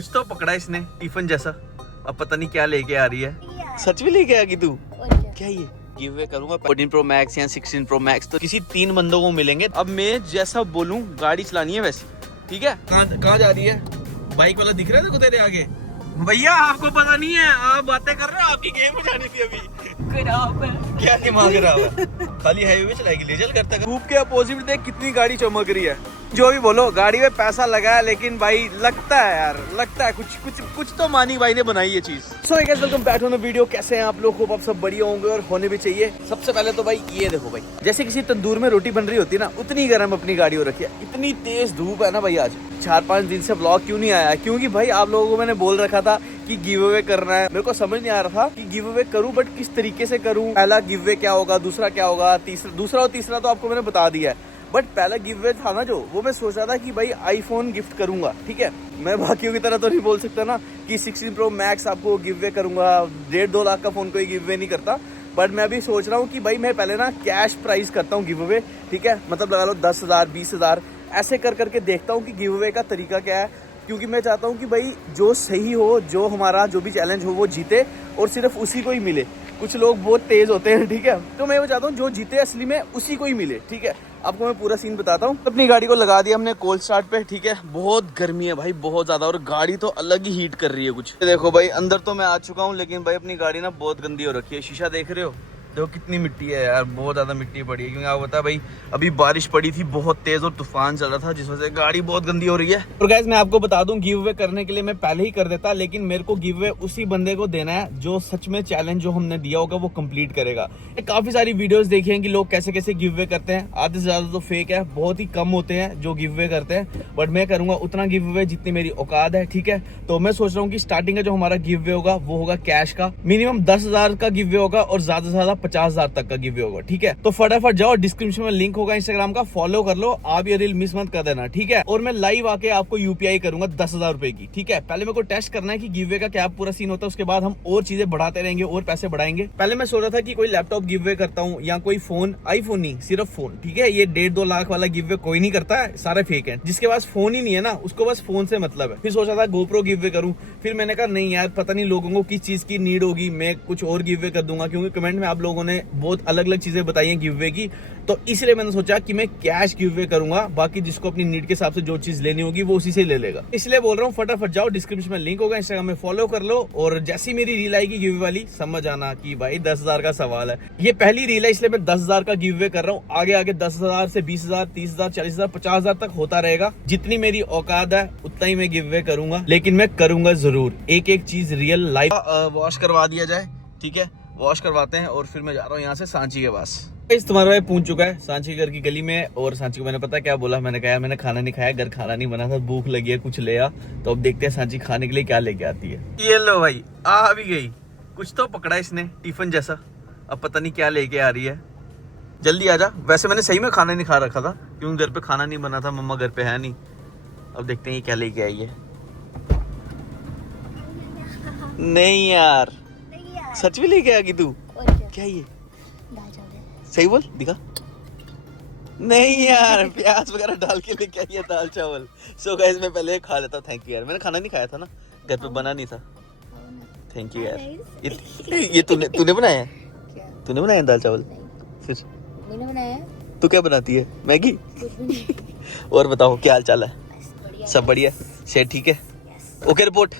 कुछ तो पकड़ा इसने टिफिन जैसा। अब पता नहीं क्या लेके आ रही है। सच में लेके आ गई तू? क्या ये गिव अवे करूंगा 14 प्रो मैक्स या 16 प्रो मैक्स, तो किसी 3 बंदों को मिलेंगे। अब मैं जैसा बोलूं गाड़ी चलानी है वैसी, ठीक है? कहाँ जा रही है? बाइक वाला दिख रहा है तेरे आगे? भैया आपको पता नहीं है, आप बातें कर रहे हो, आपकी गेम में जानी थी अभी। खराब है क्या? दिमाग खराब है? खाली हाईवे पे चलाएगी, लेजल करता है। धूप के अपोजिट देख कितनी गाड़ी चमक रही है। जो भी बोलो, गाड़ी में पैसा लगा है, लेकिन भाई लगता है यार, लगता है कुछ तो मानी भाई ने बनाई ये चीज। So guys, welcome back to the video. कैसे हैं आप लोग? खूब आप सब बढ़िया होंगे और होने भी चाहिए। सबसे पहले तो भाई ये देखो भाई, जैसे किसी तंदूर में रोटी बन रही होती है ना, उतनी गर्म अपनी गाड़ी हो रखी है। इतनी तेज धूप है ना भाई। आज 4-5 दिन से ब्लॉग क्यों नहीं आया? क्योंकि भाई आप लोगों को मैंने बोल रखा था कि गिव अवे करना है। मेरे को समझ नहीं आ रहा था कि गिव अवे करूं, बट किस तरीके से करूं। पहला गिव अवे क्या होगा, दूसरा क्या होगा, दूसरा और तीसरा तो आपको मैंने बता दिया है। बट पहला गिव अवे था ना जो, वो मैं सोच रहा था कि भाई आईफोन गिफ्ट करूंगा, ठीक है? मैं बाकियों की तरह तो नहीं बोल सकता ना कि 16 प्रो मैक्स आपको गिव अवे करूंगा। 1.5-2 लाख का फोन कोई गिव अवे नहीं करता। बट मैं अभी सोच रहा हूँ कि भाई मैं पहले ना कैश प्राइस करता हूँ गिव अवे, ठीक है? मतलब लगा लो 10,000 20,000 ऐसे कर करके देखता हूँ कि गिव अवे का तरीका क्या है। क्योंकि मैं चाहता हूँ कि भाई जो सही हो, जो हमारा जो भी चैलेंज हो वो जीते और सिर्फ उसी को ही मिले। कुछ लोग बहुत तेज होते हैं, ठीक है? तो मैं वो चाहता हूँ जो जीते असली में उसी को ही मिले, ठीक है? आपको मैं पूरा सीन बताता हूँ। अपनी गाड़ी को लगा दिया हमने कोल्ड स्टार्ट पे, ठीक है? बहुत गर्मी है भाई, बहुत ज्यादा, और गाड़ी तो अलग ही हीट कर रही है कुछ। देखो भाई, अंदर तो मैं आ चुका हूँ, लेकिन भाई अपनी गाड़ी ना बहुत गंदी हो रखी है। शीशा देख रहे हो? देखो कितनी मिट्टी है यार, बहुत ज़्यादा मिट्टी पड़ी है। क्योंकि आपको पता है भाई, अभी बारिश पड़ी थी बहुत तेज़ और तूफान चल रहा था, जिस वजह से गाड़ी बहुत गंदी हो रही है। और गाइस, मैं आपको बता दूं, गिव अवे करने के लिए मैं पहले ही कर देता, लेकिन मेरे को गिव अवे उसी बंदे को देना है जो सच में चैलेंज जो हमने दिया होगा वो कंप्लीट करेगा। काफ़ी सारी वीडियोस देखी हैं कि लोग कैसे कैसे गिव अवे करते हैं। आधे से ज़्यादा तो फेक है, बहुत ही कम होते हैं जो गिव अवे करते हैं। बट मैं करूँगा उतना गिव अवे जितनी मेरी औकात है, ठीक है? तो मैं सोच रहा हूँ कि स्टार्टिंग का जो हमारा गिव अवे होगा वो होगा कैश का। मिनिमम 10,000 का गिव अवे होगा और ज़्यादा से ज़्यादा 50,000 तक का गिव अवे होगा, ठीक है? तो फटाफट जाओ, डिस्क्रिप्शन में लिंक होगा इंस्टाग्राम का, फॉलो कर लो। आप ये रील मिस मत कर देना, ठीक है? और मैं लाइव आके आपको यूपीआई करूंगा 10,000 रुपए की, ठीक है? पहले मेरे को टेस्ट करना है कि गिव अवे का क्या पूरा सीन होता है, उसके बाद हम और चीजें बढ़ाते रहेंगे और पैसे बढ़ाएंगे। पहले मैं सोच रहा था कि कोई लैपटॉप गिव अवे करता हूँ या कोई फोन, आईफोन नहीं, सिर्फ फोन, ठीक है? ये 1.5-2 लाख वाला गिव अवे कोई नहीं करता है, सारे फेक है। जिसके पास फोन ही नहीं है ना, उसको बस फोन से मतलब है। फिर सोचा था गोप्रो गिव अवे करूं, फिर मैंने कहा नहीं यार, पता नहीं लोगों को किस चीज की नीड होगी, मैं कुछ और गिव अवे कर दूंगा। क्योंकि कमेंट में आप लोगों ने बहुत अलग अलग चीजें बताई हैं गिव अवे की, तो इसलिए मैंने सोचा कि मैं कैश गिव अवे करूंगा। बाकी जिसको अपनी नीड के हिसाब से जो चीज लेनी होगी वो उसी से ले लेगा। इसलिए बोल रहा हूँ फटाफट जाओ, डिस्क्रिप्शन में लिंक होगा, इंस्टाग्राम में फॉलो कर लो। और जैसी मेरी रील आएगी गिव अवे वाली, समझ आना कि भाई 10,000 का सवाल है। ये पहली रील है, इसलिए मैं 10,000 का गिव अवे कर रहा हूँ। आगे आगे 10,000 से 20,000 30,000 40,000 50,000 तक होता रहेगा। जितनी मेरी औकात है उतना ही मैं गिव अवे करूंगा, लेकिन मैं करूंगा जरूर। एक एक चीज रियल लाइफ वॉश करवा दिया जाए, ठीक है? वॉश करवाते हैं और फिर मैं जा रहा हूँ यहाँ से सांची के पास। इस तुम्हारा भाई पहुंच चुका है सांची घर की गली में। और सांची को मैंने पता क्या बोला, मैंने कहा मैंने खाना नहीं खाया, घर खाना नहीं बना था, भूख लगी है, कुछ ले आ। तो अब देखते हैं सांची खाने के लिए क्या लेके आती है। ये लो भाई, आ भी गई। कुछ तो पकड़ा इसने टिफिन जैसा, अब पता नहीं क्या लेके आ रही है। जल्दी आ जा। वैसे मैंने सही में खाना नहीं खा रखा था, क्योंकि घर पे खाना नहीं बना था, मम्मा घर पे है नहीं। अब देखते हैं ये क्या लेके आई है। नहीं यार, सच में लेके आ गई तू? क्या ये? सही बोल, दिखा। नहीं यार, प्याज वगैरह डाल के लेके आई है दाल चावल। सो गाइस, मैं पहले खा लेता हूँ। थैंक यू यार, मैंने खाना नहीं खाया था ना, घर पे बना नहीं था। थैंक यू यार। ये तूने बनाया है? तूने बनाया दाल चावल? फिर मैंने बनाया। तू क्या बनाती है? मैगी? और बताओ क्या हाल चाल है? सब बढ़िया? सेहत ठीक है? Okay report.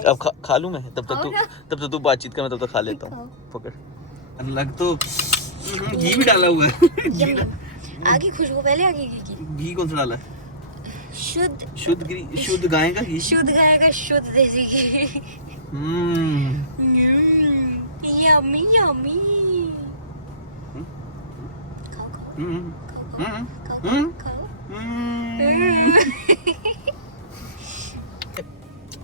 अब खा लूं मैं? तब तक तू बातचीत कर, मैं तब तक खा लेता हूँ। पकड़। अलग तो घी भी डाला हुआ है। आगे खुशबू पहले आगे घी कौन सा डाला है? शुद्ध गाय का घी। शुद्ध गाय का शुद्ध देसी घी। Yummy yummy.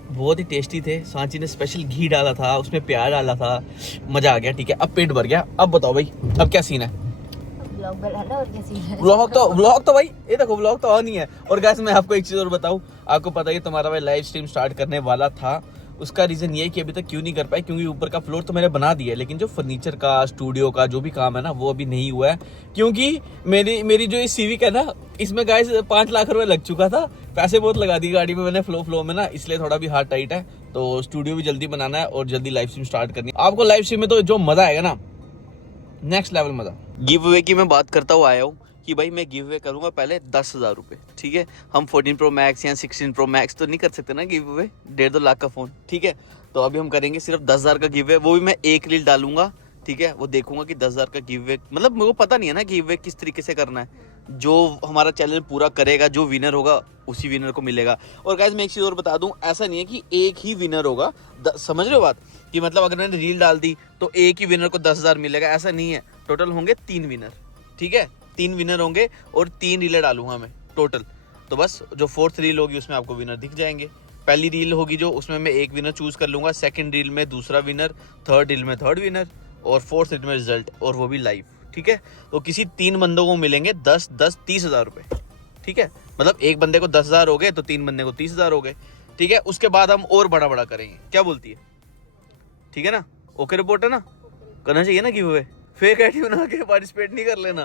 बहुत ही टेस्टी थे। सांची ने स्पेशल घी डाला था, उसमें प्याज डाला था, मजा आ गया, ठीक है? अब पेट भर गया। अब बताओ भाई, अब क्या सीन है? व्लॉग बनाना और क्या सीन है? व्लॉग तो भाई ये देखो, व्लॉग तो ऑन ही है। और गाइस, मैं आपको एक चीज और बताऊं, आपको पता ही तुम्हारा भाई लाइव स्ट्रीम स्टार्ट करने वाला था, उसका रीजन ये है कि अभी तक क्यों नहीं कर पाए, क्योंकि ऊपर का फ्लोर तो मैंने बना दिया है, लेकिन जो फर्नीचर का, स्टूडियो का जो भी काम है ना, वो अभी नहीं हुआ है। क्योंकि मेरी जो ये सिविक है ना, इसमें गाइस 5 लाख रुपए लग चुका था, पैसे बहुत लगा दी गाड़ी में मैंने फ्लो में ना, इसलिए थोड़ा भी हाथ टाइट है। तो स्टूडियो भी जल्दी बनाना है और जल्दी लाइव स्ट्रीम स्टार्ट करनी है। आपको लाइव स्ट्रीम में तो जो मजा आएगा ना, नेक्स्ट लेवल मजा। गिव अवे की मैं बात करता हुआ आया हूँ कि भाई मैं गिव अवे करूंगा पहले 10,000 रुपए, ठीक है। हम 14 प्रो मैक्स या 16 प्रो मैक्स तो नहीं कर सकते ना गिव अवे, 1.5-2 लाख का फोन, ठीक है। तो अभी हम करेंगे सिर्फ 10,000 का गिव अवे, वो भी मैं एक रील डालूंगा, ठीक है। वो देखूंगा कि 10,000 का गिव अवे, मतलब मेरे को पता नहीं है ना गिव अवे किस तरीके से करना है। जो हमारा चैनल पूरा करेगा, जो विनर होगा उसी विनर को मिलेगा। और गाइस मैं एक चीज और बता दूं, ऐसा नहीं है कि एक ही विनर होगा, समझ रहे हो बात, कि मतलब अगर मैंने रील डाल दी तो एक ही विनर को 10,000 मिलेगा, ऐसा नहीं है। टोटल होंगे 3 विनर, ठीक है। 3 विनर होंगे और 3 रीलें डालूंगा मैं टोटल। तो बस जो 4th रील होगी उसमें आपको विनर दिख जाएंगे। पहली रील होगी जो, उसमें मैं एक विनर चूज कर लूंगा, 2nd रील में दूसरा विनर, 3rd रील में 3rd विनर और 4th रील में रिजल्ट, और वो भी लाइव, ठीक है। तो किसी 3 बंदों को मिलेंगे 10-10 30,000 रुपए, ठीक है। मतलब एक बंदे को 10,000 हो गए तो 3 बंदे को 30,000 हो गए, ठीक है। उसके बाद हम और बड़ा करेंगे, क्या बोलती है, ठीक है ना। ओके रिपोर्ट है ना, करना चाहिए ना गिव अवे। फेक आईडी बना के पार्टिसिपेट नहीं कर लेना।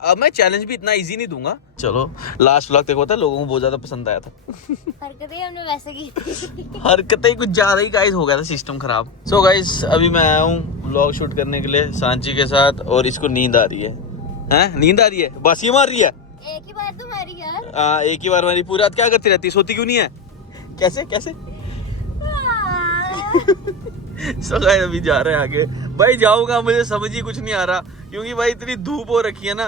अब मैं चैलेंज भी इतना इजी नहीं दूंगा। चलो लास्ट व्लॉग देखो था, लोगों को बहुत ज्यादा पसंद आया था। हरकतें हमने वैसे की थी। हरकतें कुछ ज्यादा ही गाइस हो गया था, सिस्टम खराब। सो गाइस अभी मैं आया हूँ व्लॉग शूट करने के लिए सांची के साथ, और इसको नींद आ रही है। हैं नींद आ रही है, बासी मार रही है। एक ही बार तुम्हारी यार। हाँ एक ही बार मारी, पूरी रात क्या करती रहती, सोती क्यों नहीं है, कैसे कैसे। सो गाइस अभी जा रहे हैं आगे। भाई जाऊंगा, मुझे समझ ही कुछ नहीं आ रहा, क्योंकि भाई इतनी धूप हो रखी है ना।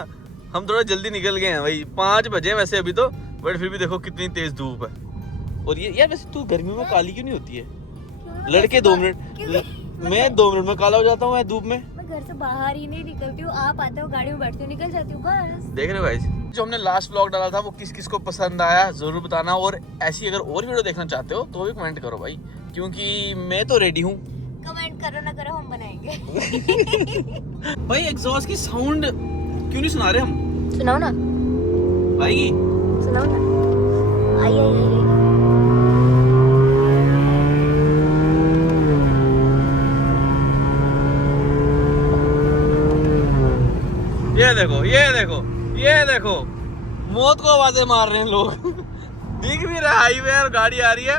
हम थोड़ा जल्दी निकल गए हैं भाई, 5 बजे वैसे अभी तो, बट फिर भी देखो कितनी तेज धूप है। और ये यार वैसे तू गर्मियों में काली क्यों नहीं होती है। लड़के 2 मिनट, मैं 2 मिनट में काला हो जाता हूँ मैं धूप में। मैं घर से बाहर ही नहीं निकलती हूँ, आप आते हो गाड़ी में बैठती हूँ, निकल जाती हूँ बस। देख रहे हो गाइस, जो हमने लास्ट व्लॉग डाला था वो किस किस को पसंद आया जरूर बताना। और ऐसी अगर और वीडियो देखना चाहते हो तो भी कमेंट करो भाई, क्योंकि मैं तो रेडी हूँ। कमेंट करो ना करो, हम बनाएंगे। भाई एग्जॉस्ट की साउंड क्यों नहीं सुना रहे हम। सुनाओ ना, आएगी, सुनाओ ना। आई आई आई। ये देखो ये देखो ये देखो, मौत को आवाजें मार रहे हैं लोग। दिख भी रहा है हाईवे और गाड़ी आ रही है।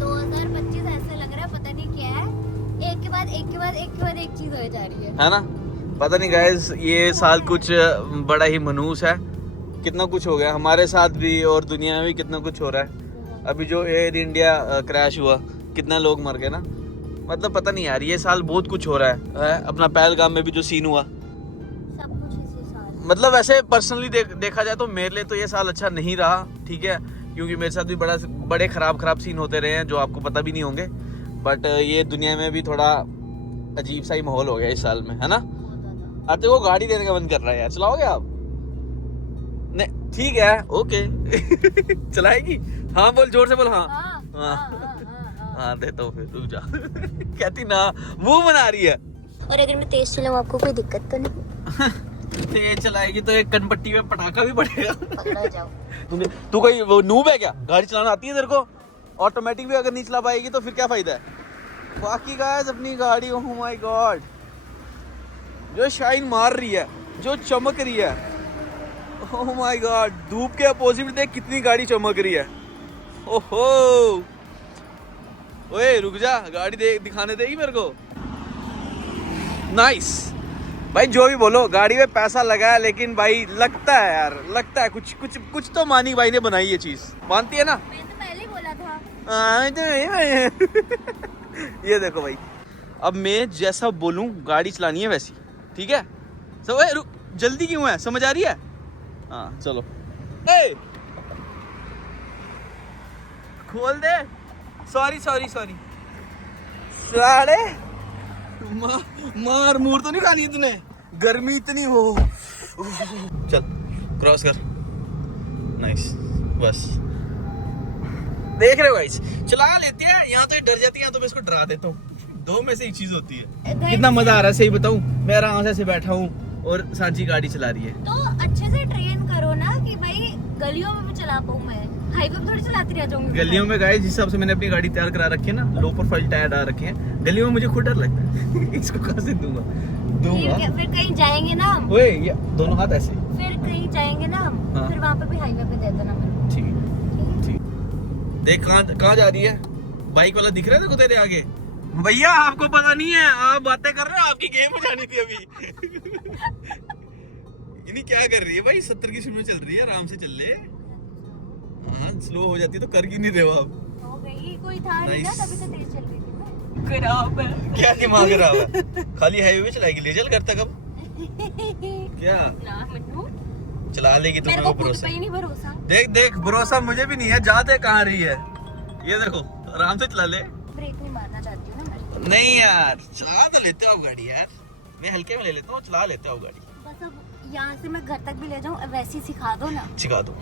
2025 ऐसे लग रहा है, पता नहीं क्या है, एक के बाद एक चीज हो जा रही है ना। पता नहीं गाइस, ये साल कुछ बड़ा ही मनहूस है, कितना कुछ हो गया हमारे साथ भी और दुनिया में भी कितना कुछ हो रहा है। अभी जो एयर इंडिया क्रैश हुआ, कितना लोग मर गए ना। मतलब पता नहीं यार, ये साल बहुत कुछ हो रहा है। अपना पहलगाम में भी जो सीन हुआ, सब कुछ इसी साल। मतलब वैसे पर्सनली देखा जाए तो मेरे लिए तो ये साल अच्छा नहीं रहा, ठीक है। क्योंकि मेरे साथ भी बड़े खराब सीन होते रहे हैं जो आपको पता भी नहीं होंगे। बट ये दुनिया में भी थोड़ा अजीब सा ही माहौल हो गया इस साल में, है ना। आते को गाड़ी देने का मन कर रहा है यार, चलाओगे आप। नहीं ठीक है ओके। चलाएगी, हाँ बोल, जोर से बोल। हाँ हाँ देता हूँ, फिर रुक जा। कहती ना, मुंह बना रही है। और अगर मैं तेज चलाऊं आपको कोई दिक्कत तो नहीं। तेज चलाएगी तो एक कनपट्टी में पटाखा भी पड़ेगा। पकड़ा जाओ। तू कोई वो नूब है क्या, गाड़ी चलाना आती है तेरे को। ऑटोमेटिक भी अगर नहीं चला पाएगी तो फिर क्या फायदा है। बाकी गाइस अपनी गाड़ी, ओह माय गॉड, जो शाइन मार रही है, जो चमक रही है, ओह माय गॉड। धूप के अपोजिट देख कितनी गाड़ी चमक रही है। ओहो ओए रुक जा, गाड़ी दिखाने देगी मेरे को। नाइस भाई, जो भी बोलो, गाड़ी में पैसा लगा है, लेकिन भाई लगता है यार, लगता है कुछ तो मानी भाई ने बनाई ये चीज, मानती है ना। मैंने तो पहले ही बोला था। ये देखो भाई, अब मैं जैसा बोलूं गाड़ी चलानी है वैसी, ठीक है। सब जल्दी क्यों है, समझ आ रही है। हाँ चलो, ए खोल दे। सॉरी साले, मार मूर तो नहीं खानी तूने, गर्मी इतनी हो। चल क्रॉस कर, नाइस। बस देख रहे हो गाइस, चला लेते हैं। यहाँ तो डर जाती है, तो मैं इसको डरा देता हूँ। 2 में से एक चीज होती है। कितना मजा आ रहा है सही बताऊं, मैं आराम से बैठा हूँ और सांची गाड़ी चला रही है। तो अच्छे से ट्रेन करो ना कि भाई गलियों में भी चला पाऊं मैं। हाईवे पे थोड़ी चलाती रह जाऊंगी। गलियों में गाइस जिस हिसाब से मैंने अपनी गाड़ी तैयार करा रखी है ना, लो प्रोफाइल टायर डाल रखे हैं, गलियों में मुझे खुद डर लगता है। इसको कहाँ से दूंगा? फिर कहीं जाएंगे ना हम, ओए ये दोनों हाथ ऐसे। फिर कहीं जाएंगे ना हम, हाँ। फिर वहाँ पे भी हाईवे पे दे देना मेरे। ठीक। देख कहाँ जा रही है? बाइक वाला दिख रहा है देखो तेरे आगे। भैया आपको पता नहीं है, आप बातें कर रहे हो, आपकी गेम हो जानी थी अभी। इन्हीं क्या कर रही है भाई? 70 की स्पीड में चल रही है, आराम से चल ले। हाँ स्लो हो जाती तो कर क्यों नहीं रहे हो आप? हो गई, कोई था नहीं ना, Nice. तभी तो तेज चल रही थी मैं। खराब है। क्या दिमाग खराब है? खाली हाईवे पे चलाएगी, ले चल करता कब? क्या ना मन्नू, चला लेगी मेरे तुम्हें को खुद भरोसा? पे ही नहीं भरोसा। देख भरोसा मुझे भी नहीं है, जाते कहाँ रही है ये देखो, आराम से चला ले। ब्रेक नहीं मारना चाहती हूँ ना मैं। नहीं यार चला तो लेते हो आप गाड़ी यार, मैं हल्के में ले लेता हूँ, चला लेते हो गाड़ी। बस अब यहाँ से मैं घर तक भी ले जाऊँ, वैसे ही सिखा दो ना। सिखा दो।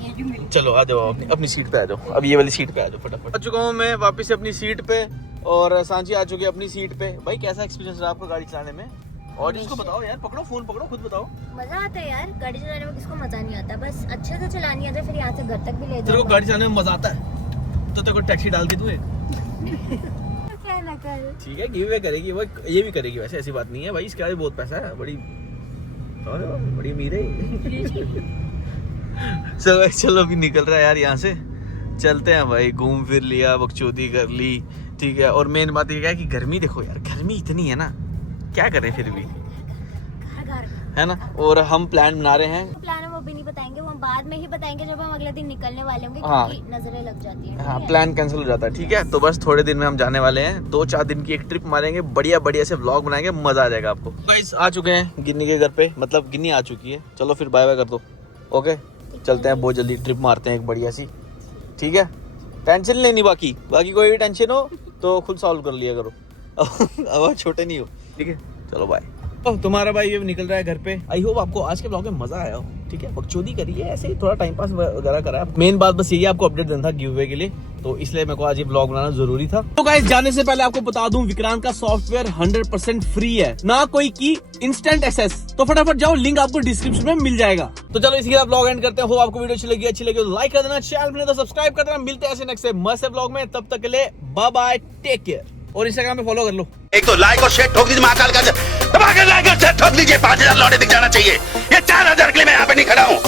ये भी मिल। चलो आ जाओ अपनी सीट पे आ जाओ, अब ये वाली सीट पे आ जाओ फटाफट। आ चुका हूँ मैं वापस अपनी सीट पे और सांची आ चुकी है अपनी सीट पे। भाई कैसा एक्सपीरियंस रहा आपका गाड़ी चलाने में? और इसको बताओ यार, पकड़ो फोन पकड़ो, खुद बताओ। मजा आता है यार, गाड़ी चलाने में किसको मजा नहीं आता, बस अच्छे से चलानी आता है, फिर यहाँ से घर तक भी ले तेरे को जाओ। गाड़ी चलाने में मजा आता है तो तेरे को टैक्सी डाल के दूँ एक? क्या ना कर। ठीक है गिव अवे करेगी वो, ये भी करेगी, वैसे ऐसी बात नहीं है भाई, इसके आगे बहुत पैसा है, बड़ी अमीर है। चलो अभी निकल रहा है यार यहाँ से, चलते हैं भाई, घूम फिर लिया, बकचोदी कर ली, ठीक है। और मेन बात ये है कि गर्मी देखो यार, गर्मी इतनी है ना, क्या करें फिर भी, घर है ना। और हम प्लान बना रहे हैं, प्लान है वो भी नहीं बताएंगे, वो हम बाद में ही बताएंगे जब हम अगले दिन निकलने वाले होंगे, हाँ। क्योंकि नजरें लग जाती हैं। हाँ ठीक है? प्लान कैंसिल हो जाता है, ठीक है। तो बस थोड़े दिन में हम जाने वाले हैं, 2-4 दिन की एक ट्रिप मारेंगे, बढ़िया से व्लॉग बनाएंगे, मजा आ जाएगा आपको। गाइस आ चुके हैं गिन्नी के घर पे, मतलब गिन्नी आ चुकी है। चलो फिर बाय बाय कर दो, ओके चलते हैं, बहुत जल्दी ट्रिप मारते हैं एक बढ़िया सी, ठीक है। टेंशन लेनी, बाकी कोई भी टेंशन हो तो खुद सॉल्व कर लिया करो। अब छोटे नहीं हो, ठीक है। चलो बाय। तुम्हारा भाई ये निकल रहा है घर पे। आई होप आपको आज के ब्लॉग में मजा आया हो, ठीक है। बकचोदी करी है, ऐसे ही थोड़ा टाइम पास वगैरह करा है। मेन बात बस यही है, आपको अपडेट देना था गिव अवे के लिए, तो इसलिए मेरे को आज ये ब्लॉग बनाना जरूरी था। तो गाइस जाने से पहले आपको बता दूं, विक्रांत का सॉफ्टवेयर 100% फ्री है, ना कोई की, इंस्टेंट एक्सेस। तो फटाफट जाओ, लिंक आपको डिस्क्रिप्शन में मिल जाएगा। तो चलो इसी के साथ ब्लॉग एंड करते हैं। हो आपको वीडियो अच्छी लगी तो लाइक कर देना, चैनल में तो सब्सक्राइब कर देना। मिलते हैं ऐसे नेक्स्ट मस्त ब्लॉग में, तब तक के लिए बाय बाय, टेक केयर। और इंस्टाग्राम पे फॉलो कर लो। एक तो लाइक और शेयर ठोक दीजिए, महाकाल का दबा के लाइक और शेयर ठोक दीजिए, 5000 लौटे दिख जाना चाहिए। ये 4000 के लिए मैं यहाँ पे नहीं खड़ा हूँ।